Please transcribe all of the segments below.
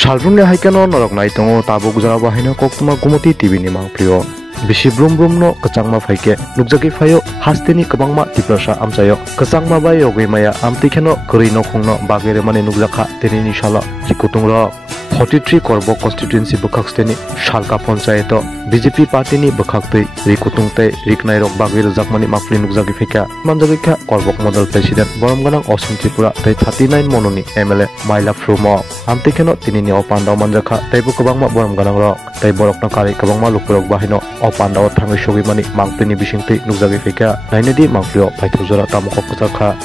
Salbrung ne haikano norok nai tongo tabo gujara bahina koktuma gumoti TV ni mangplio. Bisi brum brum no kachangma phaike nukjagi phayo hasteni kabangma tiprasa amchayo kachangma ba yogai maya amti kheno kori no khongno bagere mane nukjakha teni ni sala jikutungra 43 korbo constituency bukhaksteni shalka panchayeto BJP party ni bukhaktei rikutungtei riknai rok bagir jakmani mapli nukjagi phika manjagi kha korbok model president boromganang Osim Tripura tei 39 mononi MLA Maila Frumo amti kheno tinini opandao manjakha teibu kabangma boromganang rok tei borokna kari kabangma lukurok bahino opandao thangi shogi mani mangpini bisingtei nukjagi phika nainedi mangplio paithujora tamoko kachakha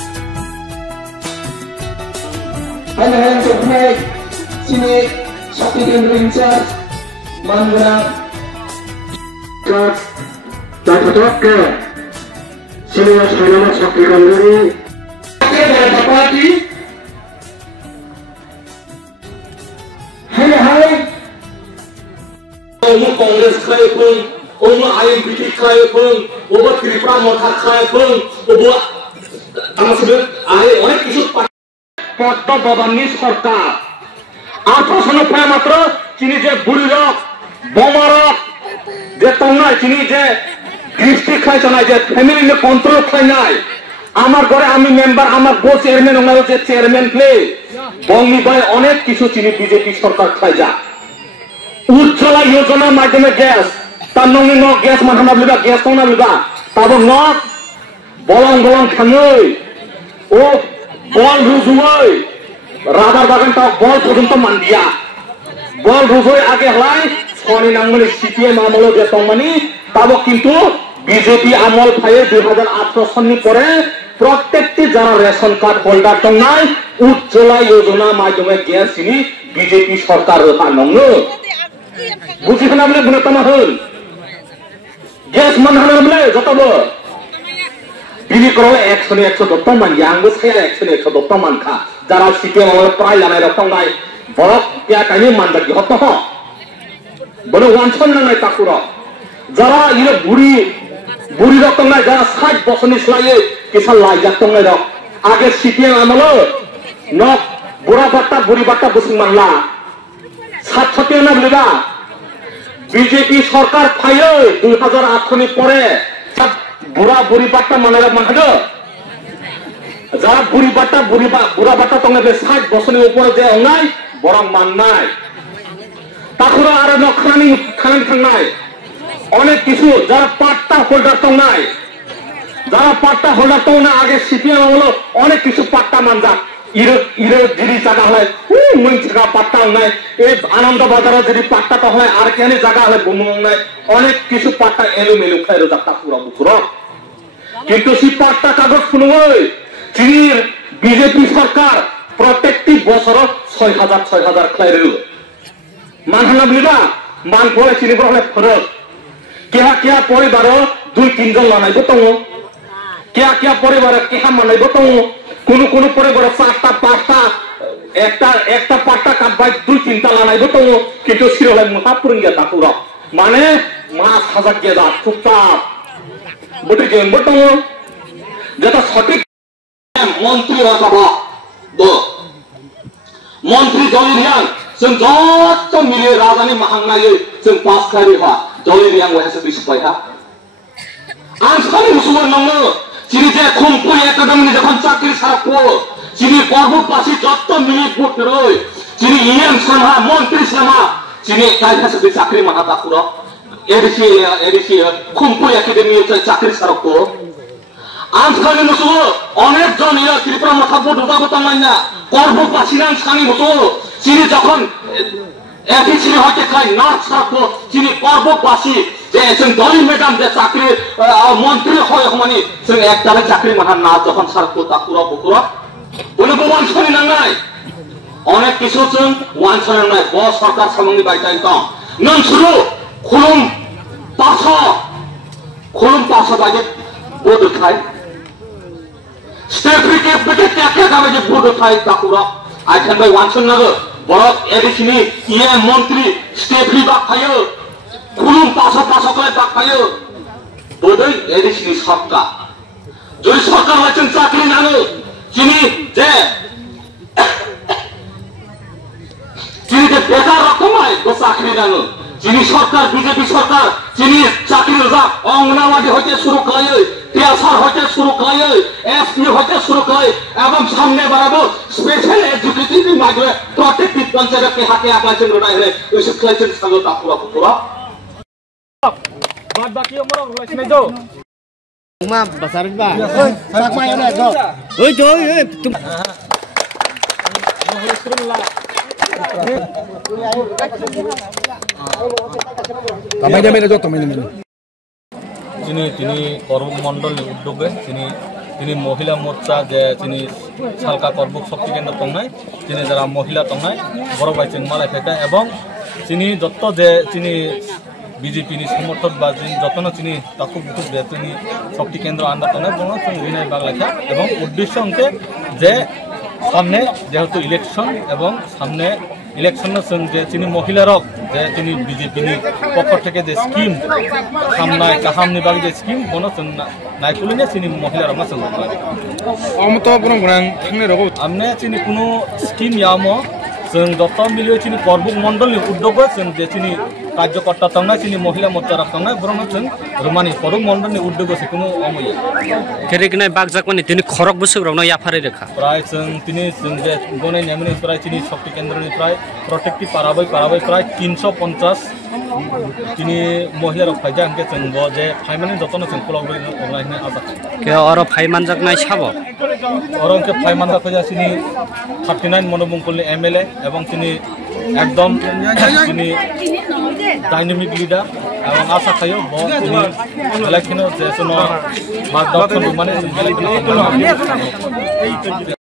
Sini Sakti Indonesia Manggana Dapat sini sebenarnya Sakti Kanduri dari Bapati Hai Omo Kongres kaya pun Omo IMPT kaya pun Omo Tripura Motha kaya pun Omo Tamasibir Ahe Onek isu Poto Babani Sorkar 1890 মাত্র চিনি যে বুড়ি rock বোমা rock যে তন্নায় চিনি যে district খাইছ নাই যে ফ্যামিলি নে কন্ট্রোল খাই নাই আমার ঘরে আমি মেম্বার আমার বো চেয়ারম্যান ওনারও যে চেয়ারম্যান প্লে বঙ্গি ভাই অনেক কিছু চিনি বিজেপি সরকার খাই যা উজ্জ্বলা যোজনার মাধ্যমে গ্যাস তার নঙ্গি ন গ্যাস মাথানা বিবা গ্যাস তোনা বিবা তারপর ন বলং বলং খাঙই ও বল রুজুই রাবার বাগান তাও বল পর্যন্ত মান্ডিয়া বল রুজই আগে হয় সনি নাঙ্গলি সিপিএম আমল যে তমানি তাও কিন্তু বিজেপি আমল ফায়ে 2018 সন্নি পরে প্রত্যেকটি যারা রেশন কার্ড হোল্ডার তো নাই উজ্জ্বলা যোজনা মাধ্যমে গ্যাস চিনি বিজেপি সরকার রহা নঙ্গ বুঝিখানা বলে গুণতমা হল গ্যাস মানহানা বলে যতব বিলি করলে 100 দত্ত মান ইয়াঙ্গো সাইরা 100 দত্ত মান খা যারা সিপিএম আমলে প্রায় জানাই রকম নাই বরক কেয়া কাইনি মানদাকি হত হ বলে ওয়ানছন নাই তাকুর যারা ইরে বুড়ি বুড়ি রকম নাই যারা 60 বছর নিসলাইয়ে কিসা লাই যাতম নাই রক আগে সিপিএম আমলে ন বুড়া বুড়ি বাট্টা বসুন মানলা 60 না বলিবা বিজেপি সরকার ফাইয়ে 2008 নি পরে বুড়া বুড়ি বাট্টা মানারা মানহাদো যারা বুড়ি বাট্টা বুড়া বাট্টা তঙ্গে 60 বছরের উপরে যে অঙ্গাই বরং মান নাই তাকুরা আর নখানি খান খানাই অনেক কিছু যারা পাট্টা হোল্ডার তঙ্গাই যারা পাট্টা হোল্ডার তঙ্গা আগে সিপিএম হলো অনেক কিছু পাট্টা মানজা ইরে দিদি জায়গা হয় মুই জায়গা পাট্টা নাই এই আনন্দ বাজারে যদি পাট্টা তো হয় আর কেন জায়গা হয় বুমুং নাই অনেক কিছু পাট্টা এলো মেলু খাইরো জাতা পুরা বুকুর কিন্তু সি পাট্টা কাগজ শুনুই চীনের বিজেপি সরকার প্রত্যেকটি বছর 6000 খাইরো মানহানা বলিবা মান পরে চিনি বলে ফরক কেহা কেহা পরিবার 2-3 জন লানাইবো তং কেহা কেহা পরিবার কেহা মানাইবো তং কোন পরিবার 4টা 5টা একটা পাট্টা কাটবাই 2-3টা লানাইবো তং কিন্তু সিরলাই মুহা পুরিয়া তাকুর মানে মাছ হাজার গেদা চুপচাপ বটে গেম বটং যেটা সঠিক মন্ত্রী রাখাবো মন্ত্রী জলিরিয়ান जों जत मिले राजानि माहांनायै जों पास खारि हा जलिरियां वहायसे बिसपाय हा आं सानि मुसुमन नंगो चिनि जे खुमपुर एकाडेमी যখন চাকরি সারাকো চিনি পর্বতবাসী যত মিলি বুট রই চিনি ইএম সামা মন্ত্রী সামা চিনি কাইহাসে চাকরি মাহা তাকুর এডিসি খুমপুর একাডেমি চাকরি সারাকো আং সানি মুসু অনেক জন ইয়া ত্রিপুরা মাথা বুট উঠাবো তামাইনা পর্বতবাসী নাম সানি মুসু চিনি যখন একই চিনি হতে খাই নার্স থাকবো চিনি পর্বতবাসী যে जों দলি ম্যাডাম যে চাকরি মন্ত্রী হয় মানে जों একটারে চাকরি মাথা না যখন সারকো তাকুরা বকুরা বলে ওয়ান ছনি নাঙ্গাই অনেক কিছু जों ওয়ান ছনি নাই বস সরকার সামনে বাইটাই তো নন শুরু খুলুম পাছ বাজে বোর্ড খাই স্টেফরিকে পেটে টাকা গাবে যে বোর্ড খাই তাকুরা আইখান ভাই ওয়ান ছন নাগো বরক এডিসিনি ইয়ে মন্ত্রী স্টেফরি বাক খায়ো খুলুম পাছ করে বাক খায়ো বোধই এডিসিনি সরকার যদি সরকার হয়েছেন চাকরি নাগো চিনি যে বেকার রকমায় তো চাকরি দেন যিনি সরকার বিজেপি সরকার যিনি চাকরির অঙ্গনাবাদী হইতে শুরু করে টিএসআর হইতে শুরু করে এসপি হইতে শুরু করে এবং সামনে বাড়াবো স্পেশাল এডুকেটিভ মাইগ্রেট প্রত্যেকটি পঞ্চায়েতকে হাতে আঁকাছেন রোডাইরে ওই শিক্ষাইছেন স্বাগত পুরা বাদ বাকি আমরা রইছ নাই তো Uma besar ba. Sak mai ada go. Oi tu tu. Tamai dia mera jo tamai mera. তিনি করব মন্ডল উদ্যোগে তিনি মহিলা মোর্চা যে তিনি সালকা করবক শক্তি কেন্দ্র তংনাই তিনি যারা মহিলা তংনাই বড় ভাই চিংমালাই ফেটা এবং তিনি যত যে তিনি বিজেপি ni সমর্থক বা যতন তিনি তাকু বুকুক যে তিনি শক্তি কেন্দ্র আন্ডার তংনাই বড় বিনয় বাগলাখা এবং উদ্দেশ্য অঙ্কে যে সামনে যেহেতু ইলেকশন এবং সামনে ইলেকশনের সঙ্গে তিনি মহিলারক যে তিনি বিজেপি পক্ষ থেকে যে স্কিম সামনায় কাহামনি বাকি যে স্কিম কোনো নাইকুলিনে তিনি মহিলার সঙ্গে Om to burung burung thangni rogo. আমনে তিনি কোনো স্কিম ইয়ামো जों যত মিলিয়ে তিনি করবুক মন্ডল উদ্যোগ जों যে তিনি কার্যকর্তা তংনা তিনি মহিলা মোর্চার তংনা বরং जों রমানি করবুক মন্ডলনি উদ্যোগ আছে কোনো অময় কেরেকনাই বাগজাকমানি তিনি খরক বসুগ্রাवनो याफारै रेखा প্রায় তিনি যে গনে নেমনি প্রায় তিনি শক্তি কেন্দ্রনি প্রায় প্রত্যেকটি পারাবাই প্রায় 350 তিনি মহিলার ফাইজা আঙ্কে जों যে ফাইমানি যতন जों কলগরি অনলাইনে আশা কে অর ফাইমানজাকনাই সাবো অরংকে ফাইমানজা ফাইজা তিনি 39 মনোবঙ্কলনি এমএলএ এবং তিনি একদম তিনি ডাইনামিক লিডার এবং আশা খাইও তিনি ইলেকশন যে কোনো মাধ্যম মানে ইলেকশন